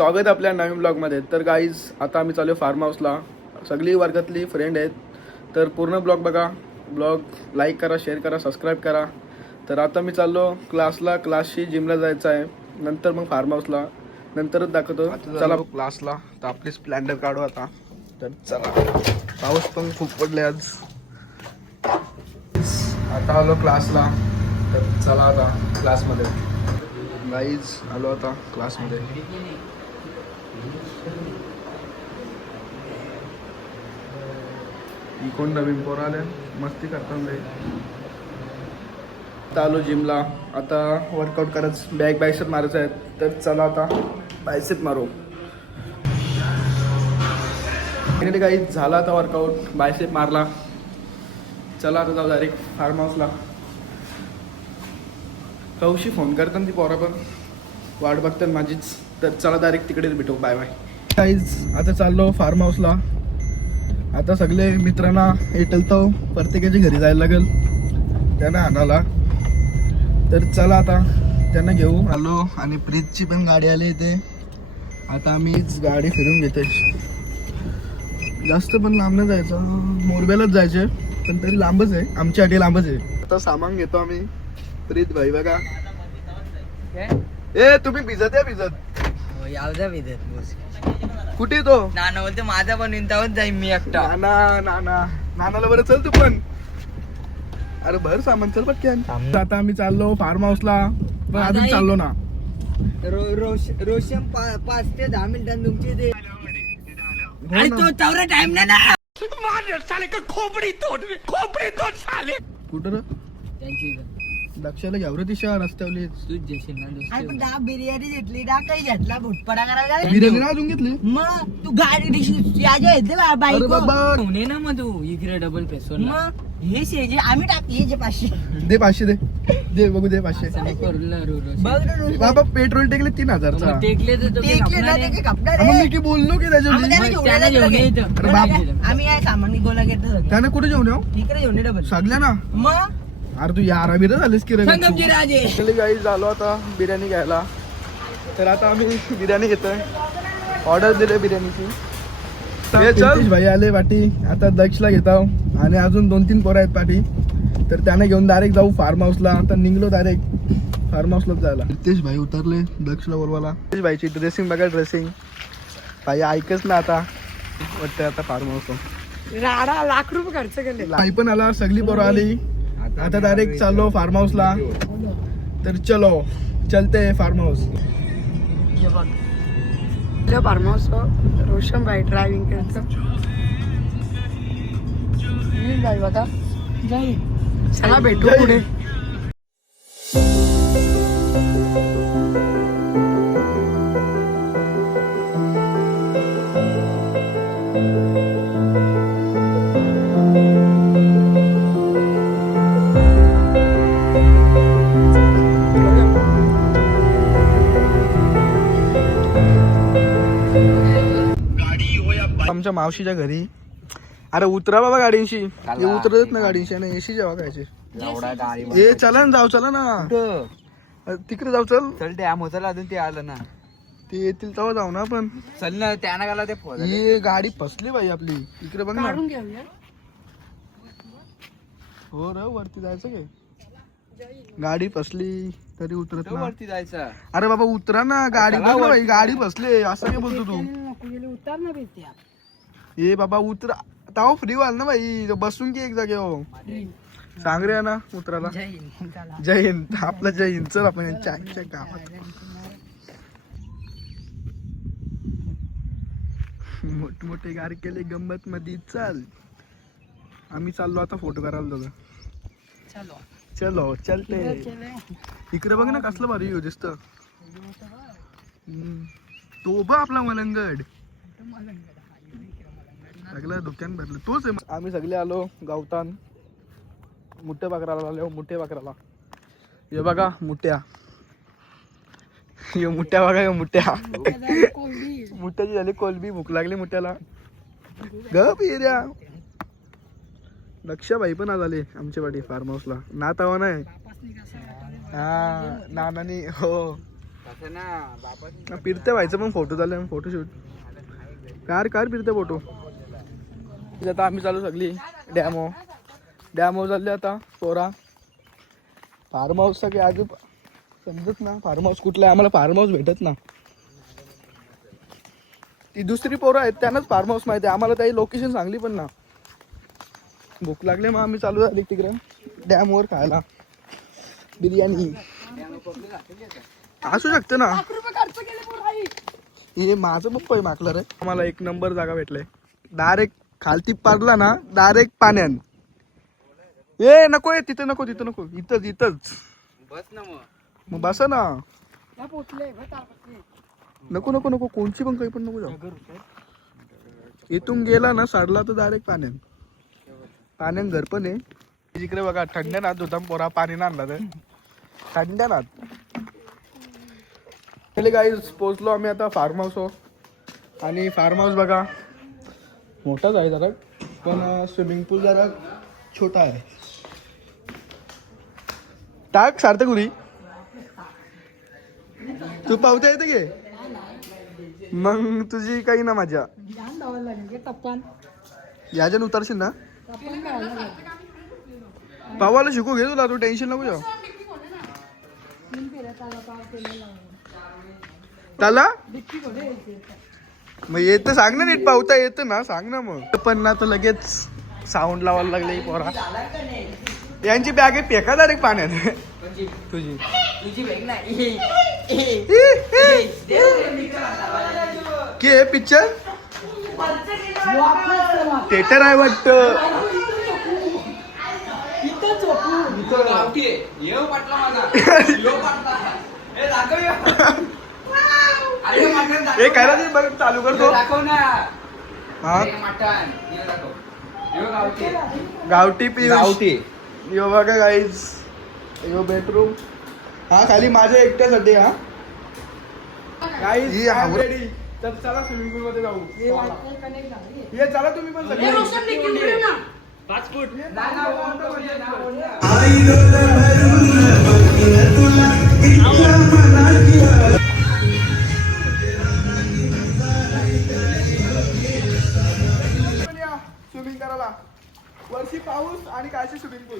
स्वागत आहे आपल्या नवीन ब्लॉगमध्ये. तर गाईज आता आम्ही चालू फार्म हाऊसला. सगळी वर्गातली फ्रेंड आहेत. तर पूर्ण ब्लॉग बघा. ब्लॉग लाईक करा, शेअर करा, सबस्क्राईब करा. तर आता मी चाललो क्लासशी जिमला जायचं आहे. नंतर मग फार्म हाऊसला नंतरच दाखवतो. चला क्लासला. तर आपली स्प्लेंडर काढू आता. तर चला. पाऊस पण खूप पडले आज. आता आलो क्लासला. तर चला आता क्लासमध्ये. गाईज आलो आता क्लासमध्ये. कोण नवीन पोरं आले, मस्ती करतात लय. आता आलो जिमला. आता वर्कआउट करायचं, बायसेप मारायचं आहे. तर चला आता बायसेप मारू. गाईज झाला आता वर्कआउट, बायसेप मारला. चला आता जाऊ डायरेक्ट फार्म हाऊसला. कौशी फोन करतात ती पोरं पण वाट बघतात माझीच. तर चला डायरेक्ट तिकडेच भेटू. Bye bye guys. आता चाललो फार्म हाऊसला. आता सगळे मित्रांना येटलतो प्रत्येकाच्या घरी जायला लागेल त्यांना आणायला. तर चला आता त्यांना घेऊ. आलो आणि प्रीतची पण गाडी आली इथे. आता आम्हीच गाडी फिरून घेते. जास्त पण लांब नाही जायचं, मोरबेलाच जायचे, पण तरी लांबच आहे, आमच्या आधी लांबच आहे. आता सामान घेतो आम्ही. प्रीत भाई बघा. ए तुम्ही भिजत या भिजत यावजा भिजत कुठे तो नाना बोलते माझा पण विंतावत जाईन मी एकटा. नानाला बरं चल तू पण. अरे भर सामान चल पटकन. आता आम्ही चाललो फार्म हाऊसला, पण अजून चाललो ना. रोशन 5 ते 10 मिनिटांनी तुमची ते. आणि तो तेवढा टाइम नाही ना. खोपडी तोड साले. कुठं रे? त्यांची लक्षाला घ्याव रे दिशा रस्त्यावली. तूच जेशील ना. बिर्याणी घेतली ना, काही घेतला भुटपडा करायला. बिर्याणी ना अजून घेतली. मग तू गाडी याच्या घेतले बाईक बाबा ना. मग तू इकडे डबल पेसो. मग हे शेजे आम्ही टाकले जे 500 दे. 500 दे बघू दे 500. बाबा पेट्रोल टेकले 3000चा. टेकले मी की बोललो की त्याच्या आम्ही काय सामान गोला घेतो. त्याने कुठे घेऊन येऊ इकडे घेऊन डबल सगळ्या ना. मग अरे तू यार बिर झालीस की राजे गाई झालो आता बिर्याणी घ्यायला. तर आता आम्ही बिर्याणी घेतोय. ऑर्डर दिले बिर्याणीची. भाई आले पाठी. आता दक्षला घेतो आणि अजून 2-3 पोरं आहेत पाठी. तर त्याने घेऊन डायरेक्ट जाऊ फार्म हाऊसला. आता निघलो डायरेक्ट फार्म हाऊसलाच जायला. रितेश भाई उतरले दक्षला बोलवायला. रितेश भाईची ड्रेसिंग बघा. ड्रेसिंग भाई ऐकच ना. आता वाटतं आता फार्म हाऊसला लाख रुपये खर्च केले. भाई पण आला, सगळी पोरं आली. आता डायरेक्ट चाललो फार्म हाऊसला. तर चलो चलते farm house. Farm house Roshan भाई ड्रायव्हिंग करतो. भाई बघा जाईल. चला भेटू पुढे. आमच्या मावशीच्या घरी. अरे उतरा बाबा गाडींशी. उतरत ना गाडींशी आणि एसी जेव्हा खायचे. ए चला ना जाऊ. चला ना तिकडे जाऊ. चल डॅम होता अजून ते आलं ना. ते येतील तेव्हा जाऊ ना. पण चल ना त्यानं गाला ते ही गाडी फसली बाई आपली. इकडे बघ ना. हो र वरती जायचं काय. गाडी फसली तरी उतरत ना. वरती जायचं. अरे बाबा उतरा ना. गाडी बघ ना बाई. गाडी फसली असं काय बोलतो तू. उतार ना भेटते. ए बाबा उतरा. ताव फ्री व्हाल ना बाई. बसून की एक जागे हो. सांग रे ना उतराला. जय हिंद. आपला जय हिंद. चल आपण यांच्या आईच्या गावात. मोठमोठे गार केले गंमत मध्ये. चल आम्ही चाललो आता फोटो करायला दोघं. चलो चलते. इकडे बघ ना कसलं भारी व्ह्यू दिसत. तो बघ आपला मलंगड. सगळं दुकान भरलं तोच आहे. आम्ही सगळे आलो गावतान. मोठ्या बकराला आलो. मोठ्या बकराला हे बघा. मुठ्या मुठ्या बघा. मुठ्या मुठ्याची झाली कोलबी. भूक लागली मुठ्याला. गप येऱ्या. लक्षाबाई पण आज आले आमच्या वाडी फार्म हाऊसला. नातावा नाही. हा नानानी हो फिरते व्हायचं पण फोटो झाले फोटोशूट कार फिरते फोटो. आता आम्ही चालू सगळी डॅमो चालले आता पोरा. फार्म हाऊस सगळे अजून समजत ना फार्म हाऊस कुठला आहे, आम्हाला फार्म हाऊस भेटत ना. ती दुसरी पोरं आहेत त्यांनाच फार्म हाऊस माहिती आहे, आम्हाला काही लोकेशन सांगली पण ना. भूक लागले मग आम्ही चालू झाली तिकडे डॅमवर खायला बिर्याणी. असू शकते ना, हे माझं पप्पा आहे माकलं रे. आम्हाला एक नंबर जागा भेटलाय. डायरेक्ट खालती पाडला ना डायरेक्ट पाण्यान. ए नको ये तिथं नको इथंच बस ना मग बसा ना. नको कोणची पण काही पण नको जाऊ. इथून गेला ना साडला तर डायरेक्ट पाण्यान घर पण आहे तिकडे. बघा थंड्यानाथ होता पोरा पाणी ना आणला तर थंड्यानाथ. गाईज पोचलो आम्ही आता फार्म हाऊस. आणि फार्म हाऊस बघा मोठाच आहे जरा पण स्विमिंग पूल जरा छोटा आहे. टाक सार्थक उरी तू पावता येते गे मग तुझी काही ना मजा. याच्यान उतरशील ना पावाला शिकू घे तुला, तू टेन्शन नको जाऊ. त्याला मग येतं सांग ना नीट पावता येतं ना सांग ना. मग पण ना तर लगेच साऊंड लावायला लागले पोरा. यांची बॅग आहे फेका डायरेक्ट पाण्यात. तुझी के पिक्चर थिएटर आहे वाटत. हे काय रे बघ चालू करतो गावठी गावठी. यो बघा गाईज यो बेडरूम हा खाली माझ्या एकट्यासाठी. हा गाईज रेडी तर चला स्विमिंग पूल मध्ये जाऊ. ये चला तुम्ही पण सगळे. 5 फूट स्विमिंग करायला. वर्षी पाऊस आणि Kashi swimming pool.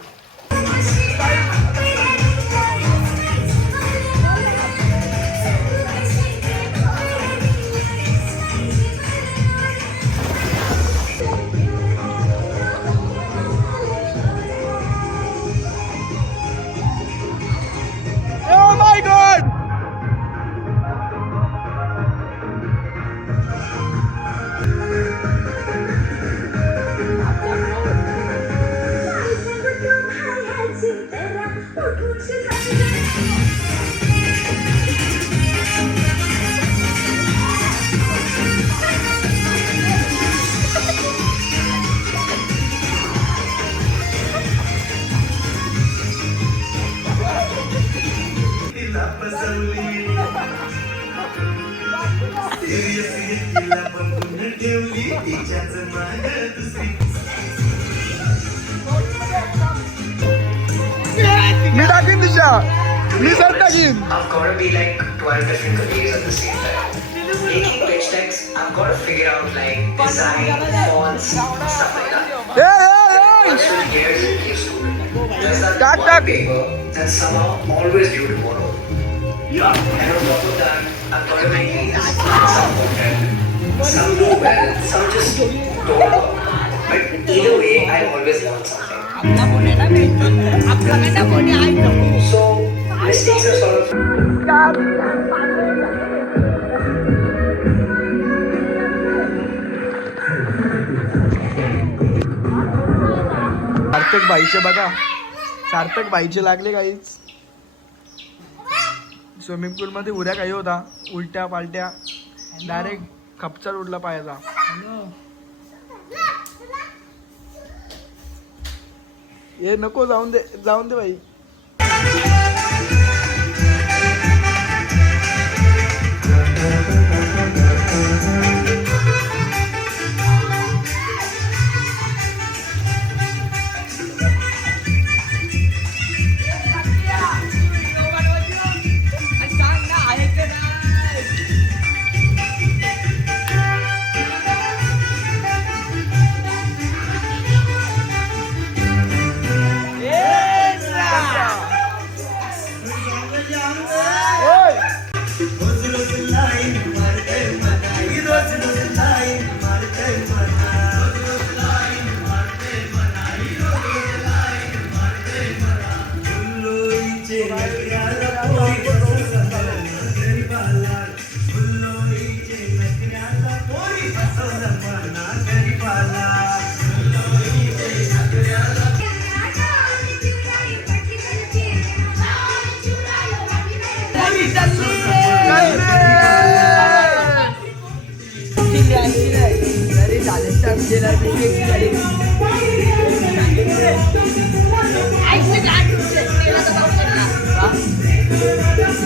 Oh my God! मी टाकीन दिशा मी सर टाकीन. I've got to be like 12 different careers at the same time. Making pitch decks, I've got to figure out like design, fonts, stuff like that. Also, here's a case student. There's that one paper that's somehow always due tomorrow. And on top of that, I've got to make these some content. Some do well, some just don't work. But either way, I always learn something. So, mistakes are sort of... सार्थक भाईचे बघा सार्थक भाईचे लागले काहीच. Swimming पूल मध्ये उड्या काही होता उलट्या पालट्या direct खपचार उडला पायाचा. हे नको जाऊन दे भाई.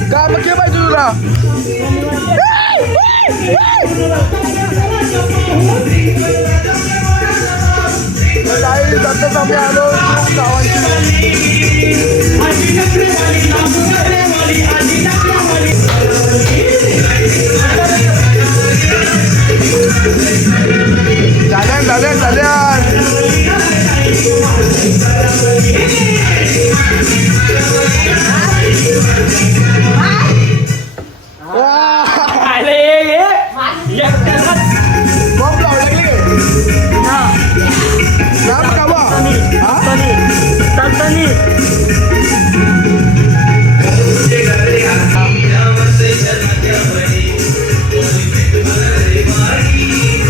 का मग के पाहिजे तुला आताच आम्ही आलो झाल्या बॉम्ब लावला की नाम कावा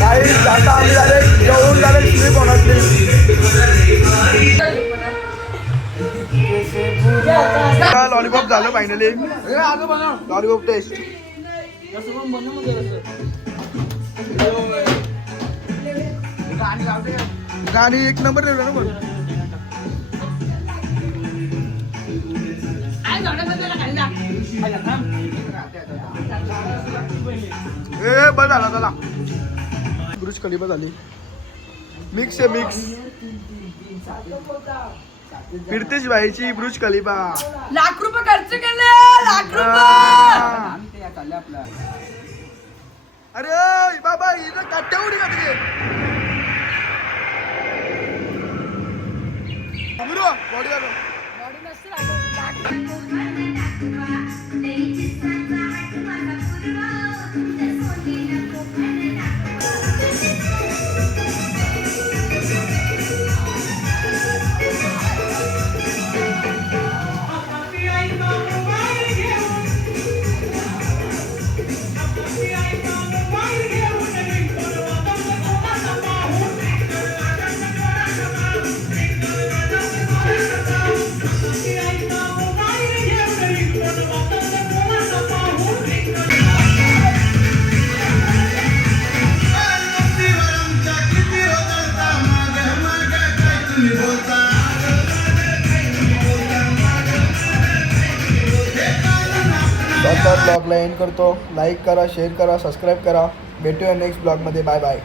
काही आता आम्ही झाले जेवून झाले स्लीप होणार लॉलीपॉप झालं फायनली लॉलीपॉप टेस्ट गाणी एक नंबर ठेवला ना पण ए बस झाला चला ब्रुज खलिफा झाली मिक्स आहे मिक्स फिरतेच भाईची ब्रुज खलिफा लाख रुपये खर्च केले लाख रुपये अरे बाबा इथं काट्या उडी का तुझे बॉडी ब्लॉगला एंड करतो लाईक करा शेअर करा सबस्क्राईब करा भेटूया नेक्स्ट ब्लॉगमध्ये बाय बाय